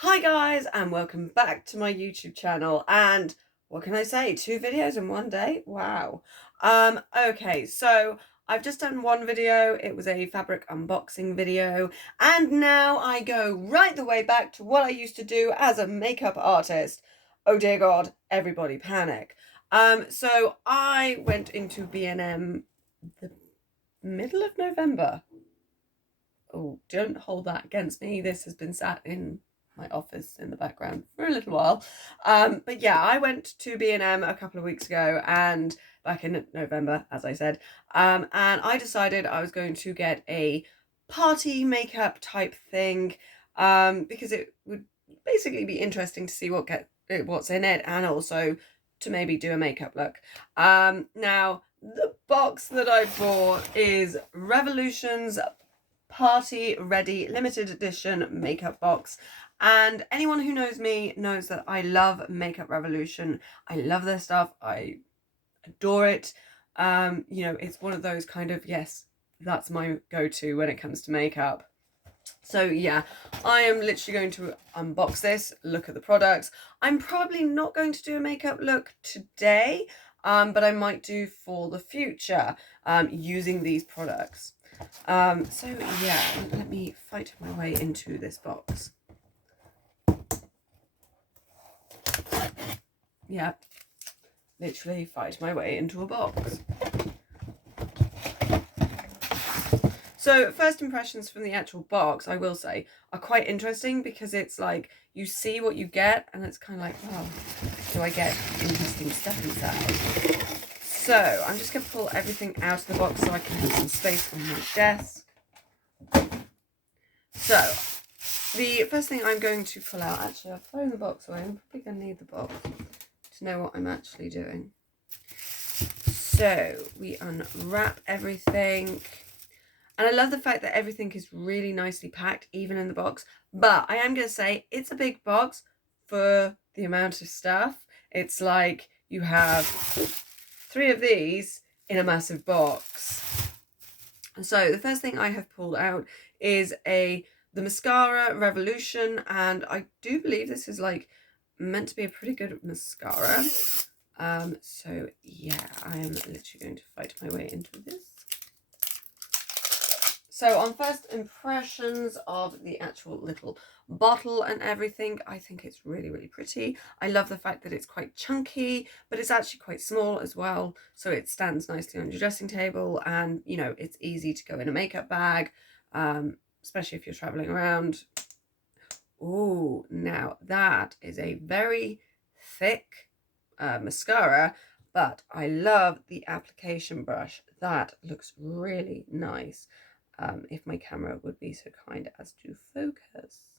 Hi guys, and welcome back to my YouTube channel. And what can I say? 2 videos in one day? Wow. Okay, so I've just done one video. It was a fabric unboxing video, and now I go right the way back to what I used to do as a makeup artist. Oh dear God, everybody panic. So I went into B&M the middle of November. Oh, don't hold that against me. This has been sat in my office in the background for a little while. But yeah, I went to B&M a couple of weeks ago, and back in November, as I said, and I decided I was going to get a party makeup type thing, because it would basically be interesting to see what's in it, and also to maybe do a makeup look. Now the box that I bought is Revolution's Party Ready limited edition makeup box, and anyone who knows me knows that I love Makeup Revolution. I love their stuff. I adore it. It's one of those kind of, yes, that's my go-to when it comes to makeup. So yeah, I am literally going to unbox this, look at the products. I'm probably not going to do a makeup look today, but I might do for the future, using these products. So yeah, let me fight my way into this box. Yeah, literally fight my way into a box. So first impressions from the actual box, I will say, are quite interesting, because it's like you see what you get and it's kind of like, oh, do I get interesting stuff inside? So I'm just going to pull everything out of the box so I can have some space on my desk. So the first thing I'm going to pull out, actually I've thrown the box away, I'm probably going to need the box to know what I'm actually doing. So we unwrap everything. And I love the fact that everything is really nicely packed, even in the box. But I am going to say it's a big box for the amount of stuff. It's like you have 3 of these in a massive box. So the first thing I have pulled out is the Mascara Revolution. And I do believe this is like meant to be a pretty good mascara. So yeah, I am literally going to fight my way into this. So on first impressions of the actual little bottle and everything, I think it's really, really pretty. I love the fact that it's quite chunky, but it's actually quite small as well. So it stands nicely on your dressing table, and, you know, it's easy to go in a makeup bag, especially if you're traveling around. Oh, now that is a very thick mascara, but I love the application brush. That looks really nice. If my camera would be so kind as to focus.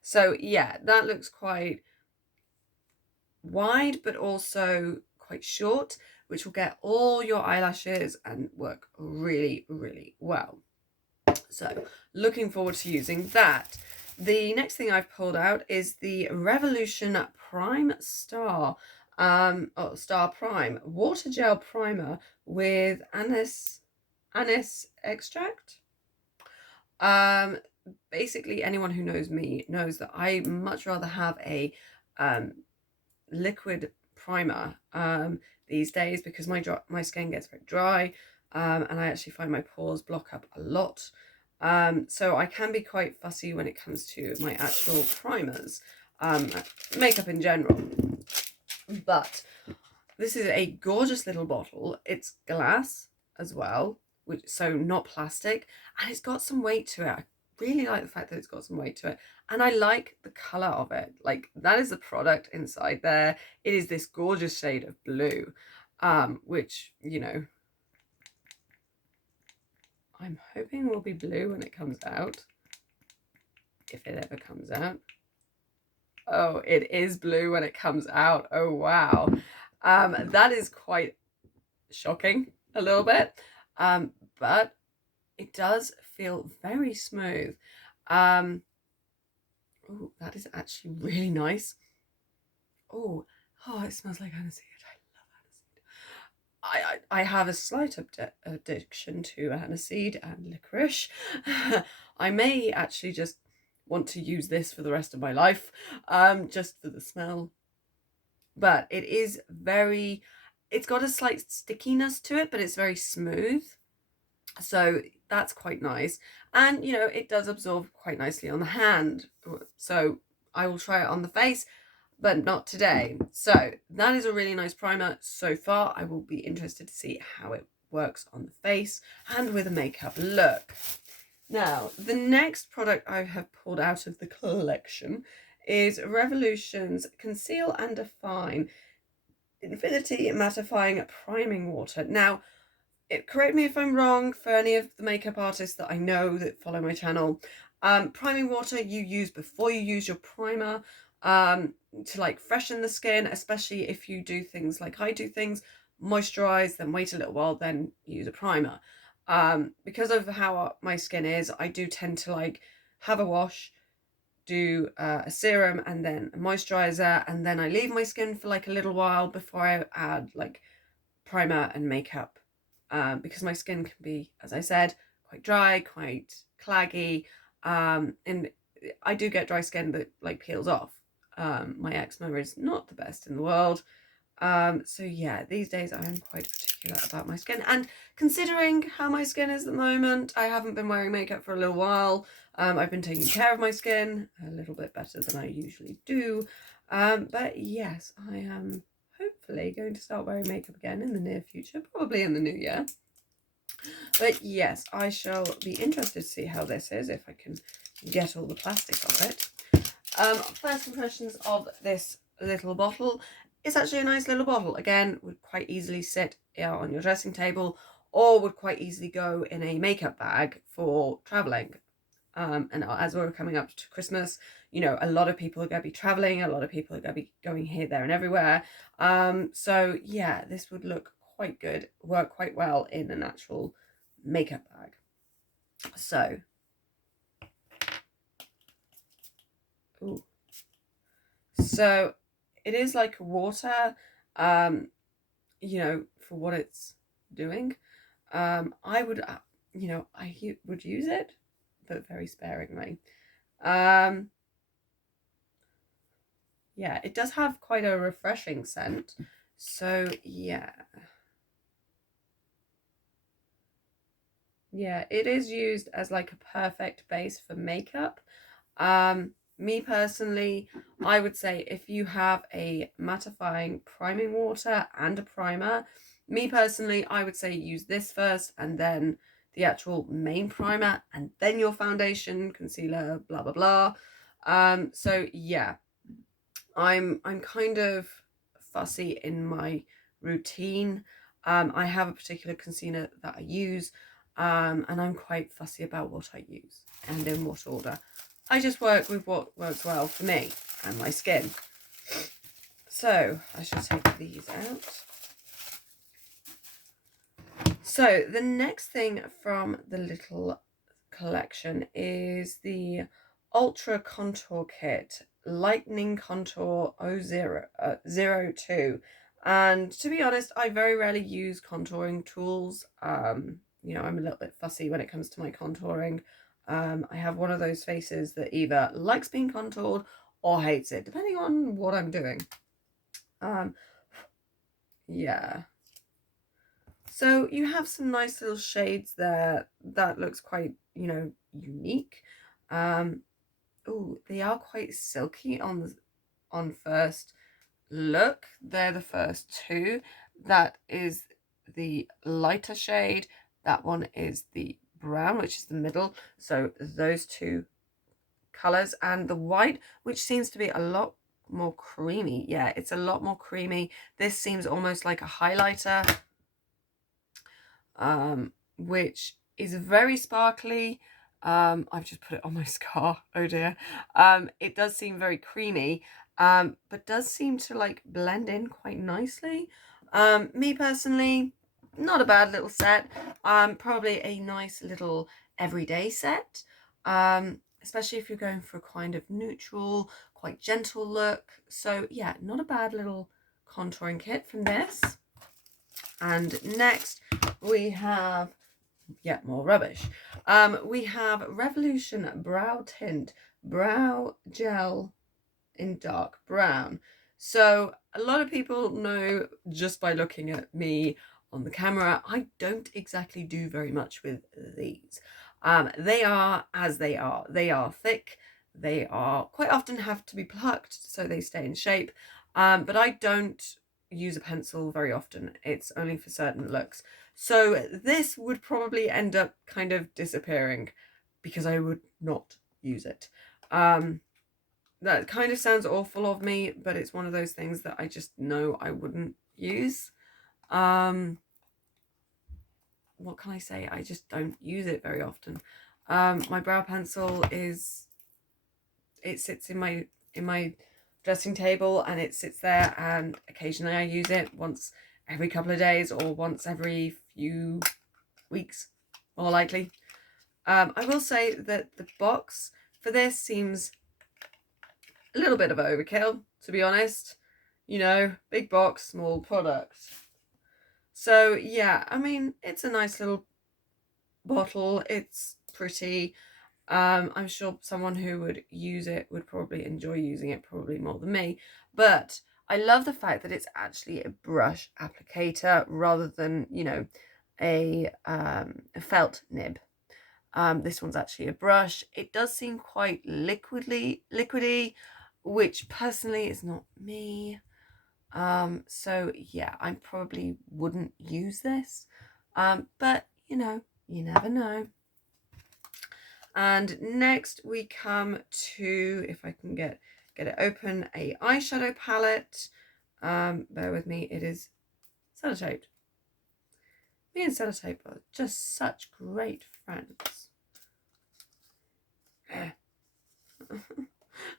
So yeah, that looks quite wide, but also quite short, which will get all your eyelashes and work really, really well. So looking forward to using that. The next thing I've pulled out is the Revolution Prime Star, Star Prime Water Gel Primer with anise extract. Basically anyone who knows me knows that I much rather have a liquid primer these days, because my skin gets very dry, and I actually find my pores block up a lot. So I can be quite fussy when it comes to my actual primers, makeup in general. But this is a gorgeous little bottle. It's glass as well, so not plastic, and it's got some weight to it. I really like the fact that it's got some weight to it, and I like the color of it. Like, that is the product inside there. It is this gorgeous shade of blue, which, you know, I'm hoping will be blue when it comes out, if it ever comes out. Oh, it is blue when it comes out. Oh wow. That is quite shocking a little bit, but it does feel very smooth. Oh, that is actually really nice. Oh, it smells like aniseed. I love aniseed. I have a slight addiction to aniseed and licorice. I may actually just want to use this for the rest of my life, just for the smell. But it is very, it's got a slight stickiness to it, but it's very smooth. So that's quite nice. And, you know, it does absorb quite nicely on the hand. So I will try it on the face, but not today. So that is a really nice primer so far. I will be interested to see how it works on the face and with a makeup look. Now, the next product I have pulled out of the collection is Revolution's Conceal and Define Infinity Mattifying Priming Water. Now, correct me if I'm wrong for any of the makeup artists that I know that follow my channel. Priming water you use before you use your primer to like freshen the skin, especially if you do things like I do things, moisturize, then wait a little while, then use a primer. Because of how my skin is, I do tend to like have a wash, do a serum and then a moisturizer, and then I leave my skin for like a little while before I add like primer and makeup. Because my skin can be, as I said, quite dry, quite claggy, and I do get dry skin that like peels off. My eczema is not the best in the world. So yeah, these days I'm quite particular about my skin, and considering how my skin is at the moment, I haven't been wearing makeup for a little while. I've been taking care of my skin a little bit better than I usually do. But yes, I am hopefully going to start wearing makeup again in the near future, probably in the new year. But yes, I shall be interested to see how this is, if I can get all the plastic off it. First impressions of this little bottle. It's actually a nice little bottle. Again, would quite easily sit on your dressing table, or would quite easily go in a makeup bag for traveling. And as we're coming up to Christmas, you know, a lot of people are going to be traveling, a lot of people are going to be going here, there and everywhere. So yeah, this would look quite good, work quite well in an actual makeup bag. So, ooh. So it is like water, you know, for what it's doing. I would, you know, I would use it, but very sparingly. Yeah, it does have quite a refreshing scent. So yeah. Yeah, it is used as like a perfect base for makeup. Me personally, I would say if you have a mattifying priming water and a primer, me personally, I would say use this first and then the actual main primer and then your foundation, concealer, blah, blah, blah. So yeah, I'm kind of fussy in my routine. I have a particular concealer that I use, and I'm quite fussy about what I use and in what order. I just work with what works well for me and my skin. So I shall take these out. So the next thing from the little collection is the Ultra Contour Kit Lightning Contour 02. And to be honest, I very rarely use contouring tools. You know, I'm a little bit fussy when it comes to my contouring. I have one of those faces that either likes being contoured or hates it, depending on what I'm doing. Yeah. So you have some nice little shades there. That looks quite, you know, unique. Oh, they are quite silky on first look. They're the first two. That is the lighter shade. That one is the brown, which is the middle. So those two colors, and the white, which seems to be a lot more creamy. Yeah, it's a lot more creamy. This seems almost like a highlighter, which is very sparkly. I've just put it on my scar. Oh dear. It does seem very creamy, but does seem to like blend in quite nicely. Me personally, not a bad little set. Probably a nice little everyday set. Especially if you're going for a kind of neutral, quite gentle look. So yeah, not a bad little contouring kit from this. And next we have yet more rubbish. We have Revolution Brow Tint Brow Gel in Dark Brown. So a lot of people know just by looking at me on the camera, I don't exactly do very much with these. They are as they are. They are thick. They are quite often have to be plucked so they stay in shape. But I don't use a pencil very often. It's only for certain looks. So this would probably end up kind of disappearing because I would not use it. That kind of sounds awful of me, but it's one of those things that I just know I wouldn't use. What can I say? I just don't use it very often. My brow pencil it sits in my dressing table, and it sits there, and occasionally I use it once every couple of days or once every few weeks, more likely. I will say that the box for this seems a little bit of overkill, to be honest. You know, big box, small product. So yeah, I mean, it's a nice little bottle. It's pretty. I'm sure someone who would use it would probably enjoy using it probably more than me. But I love the fact that it's actually a brush applicator rather than, you know, a felt nib. This one's actually a brush. It does seem quite liquidy, which personally is not me. So yeah, I probably wouldn't use this. But you know, you never know. And next we come to, if I can get it open, a eyeshadow palette. Bear with me, it is sellotaped. Me and sellotape are just such great friends.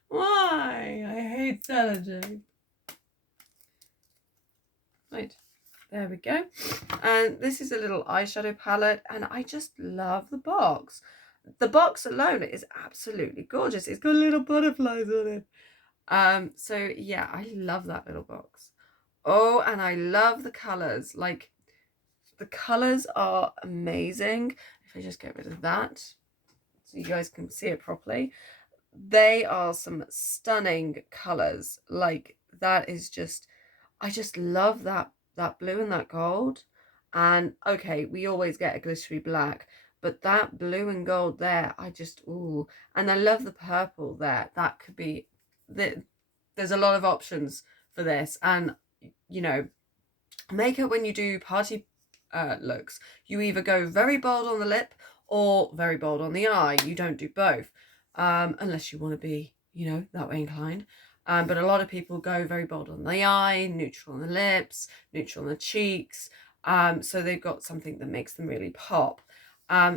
Why? I hate sellotape. Right, there we go. And this is a little eyeshadow palette, and I just love the box. The box alone is absolutely gorgeous. It's got little butterflies on it. So yeah, I love that little box. Oh, and I love the colors. Like, the colors are amazing. If I just get rid of that so you guys can see it properly, they are some stunning colors. Like, that is just, I just love that blue and that gold. And okay, we always get a glittery black, but that blue and gold there, I just, ooh. And I love the purple there. That could be, there's a lot of options for this. And, you know, makeup, when you do party looks, you either go very bold on the lip or very bold on the eye. You don't do both, unless you want to be, you know, that way inclined. But a lot of people go very bold on the eye, neutral on the lips, neutral on the cheeks. So they've got something that makes them really pop.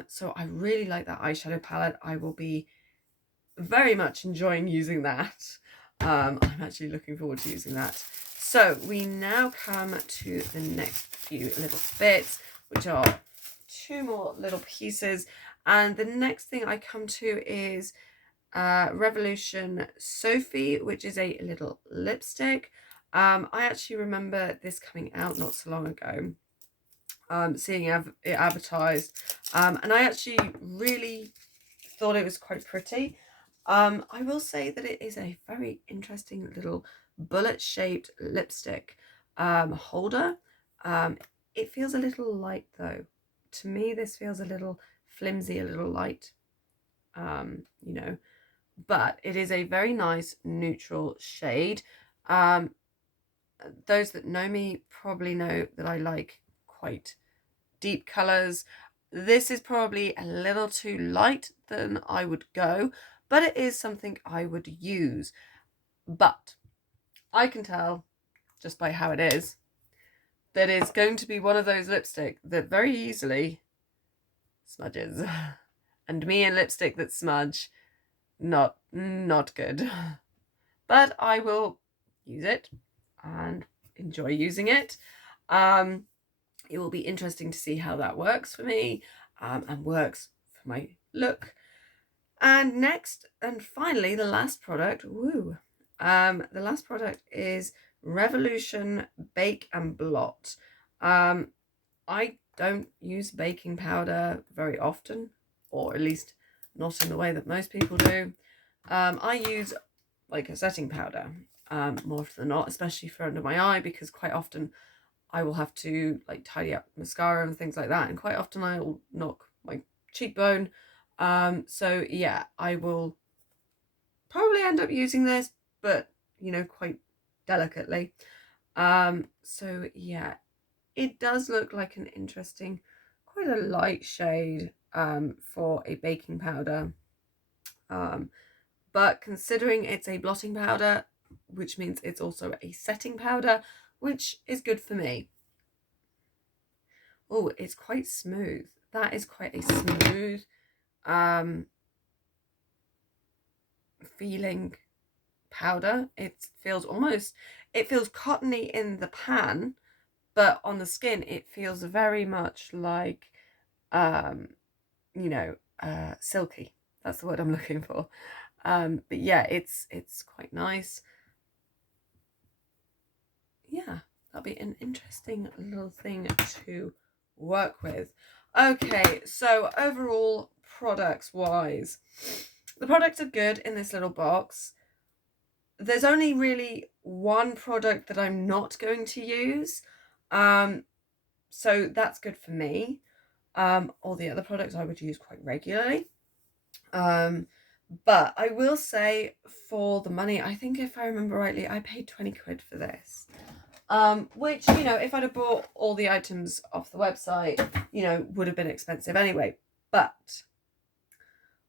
So I really like that eyeshadow palette. I will be very much enjoying using that. I'm actually looking forward to using that. So we now come to the next few little bits, which are two more little pieces. And the next thing I come to is Revolution Sophie, which is a little lipstick. I actually remember this coming out not so long ago, seeing it advertised, and I actually really thought it was quite pretty. I will say that it is a very interesting little bullet-shaped lipstick holder. It feels a little light though. To me, this feels a little flimsy, a little light, you know, but it is a very nice neutral shade. Those that know me probably know that I like quite deep colors. This is probably a little too light than I would go, but it is something I would use. But I can tell just by how it is that it's going to be one of those lipstick that very easily smudges. And me and lipstick that smudge, not good. But I will use it and enjoy using it. It will be interesting to see how that works for me, and works for my look. And next and finally, the last product, the last product is Revolution Bake and Blot. I don't use baking powder very often, or at least not in the way that most people do. I use like a setting powder more often than not, especially for under my eye, because quite often I will have to like tidy up mascara and things like that, and quite often I will knock my cheekbone. So yeah, I will probably end up using this, but you know, quite delicately. So yeah, it does look like an interesting, quite a light shade for a baking powder. But considering it's a blotting powder, which means it's also a setting powder, which is good for me. Oh, it's quite smooth. That is quite a smooth feeling powder. It feels cottony in the pan, but on the skin it feels very much like you know, silky. That's the word I'm looking for. But yeah, it's quite nice. Yeah, that'll be an interesting little thing to work with. Okay, so overall, products wise, the products are good in this little box. There's only really one product that I'm not going to use, so that's good for me. All the other products I would use quite regularly. But I will say, for the money, I think if I remember rightly, I paid 20 quid for this. Which, you know, if I'd have bought all the items off the website, you know, would have been expensive anyway. But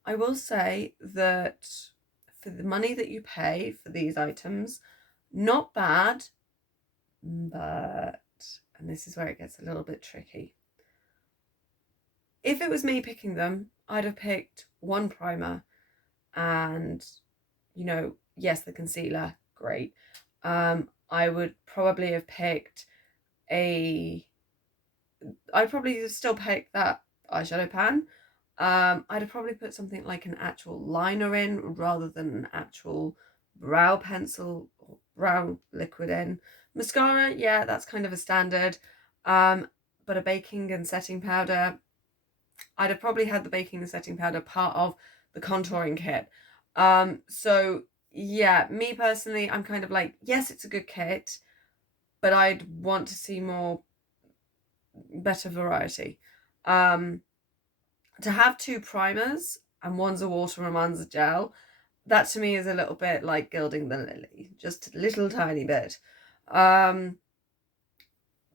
I will say that for the money that you pay for these items, not bad, but, and this is where it gets a little bit tricky. If it was me picking them, I'd have picked one primer and, you know, yes, the concealer, great. I would probably have picked I'd probably still pick that eyeshadow pan. I'd have probably put something like an actual liner in rather than an actual brow pencil or brow liquid in. Mascara, yeah, that's kind of a standard. But a baking and setting powder, I'd have probably had the baking and setting powder part of the contouring kit. So yeah, me personally, I'm kind of like, yes, it's a good kit, but I'd want to see better variety. To have two primers and one's a water and one's a gel, that to me is a little bit like gilding the lily, just a little tiny bit. But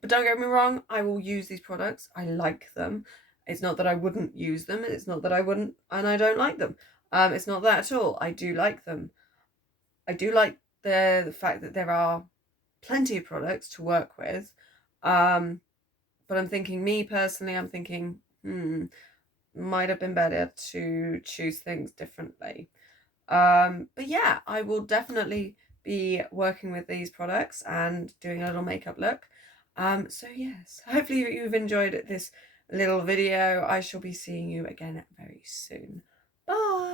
don't get me wrong, I will use these products. I like them. It's not that I wouldn't use them. It's not that I wouldn't and I don't like them. It's not that at all. I do like them. I do like the fact that there are plenty of products to work with. But I'm thinking, me personally, I'm thinking, might have been better to choose things differently. But yeah, I will definitely be working with these products and doing a little makeup look. So yes, hopefully you've enjoyed this little video. I shall be seeing you again very soon. Bye.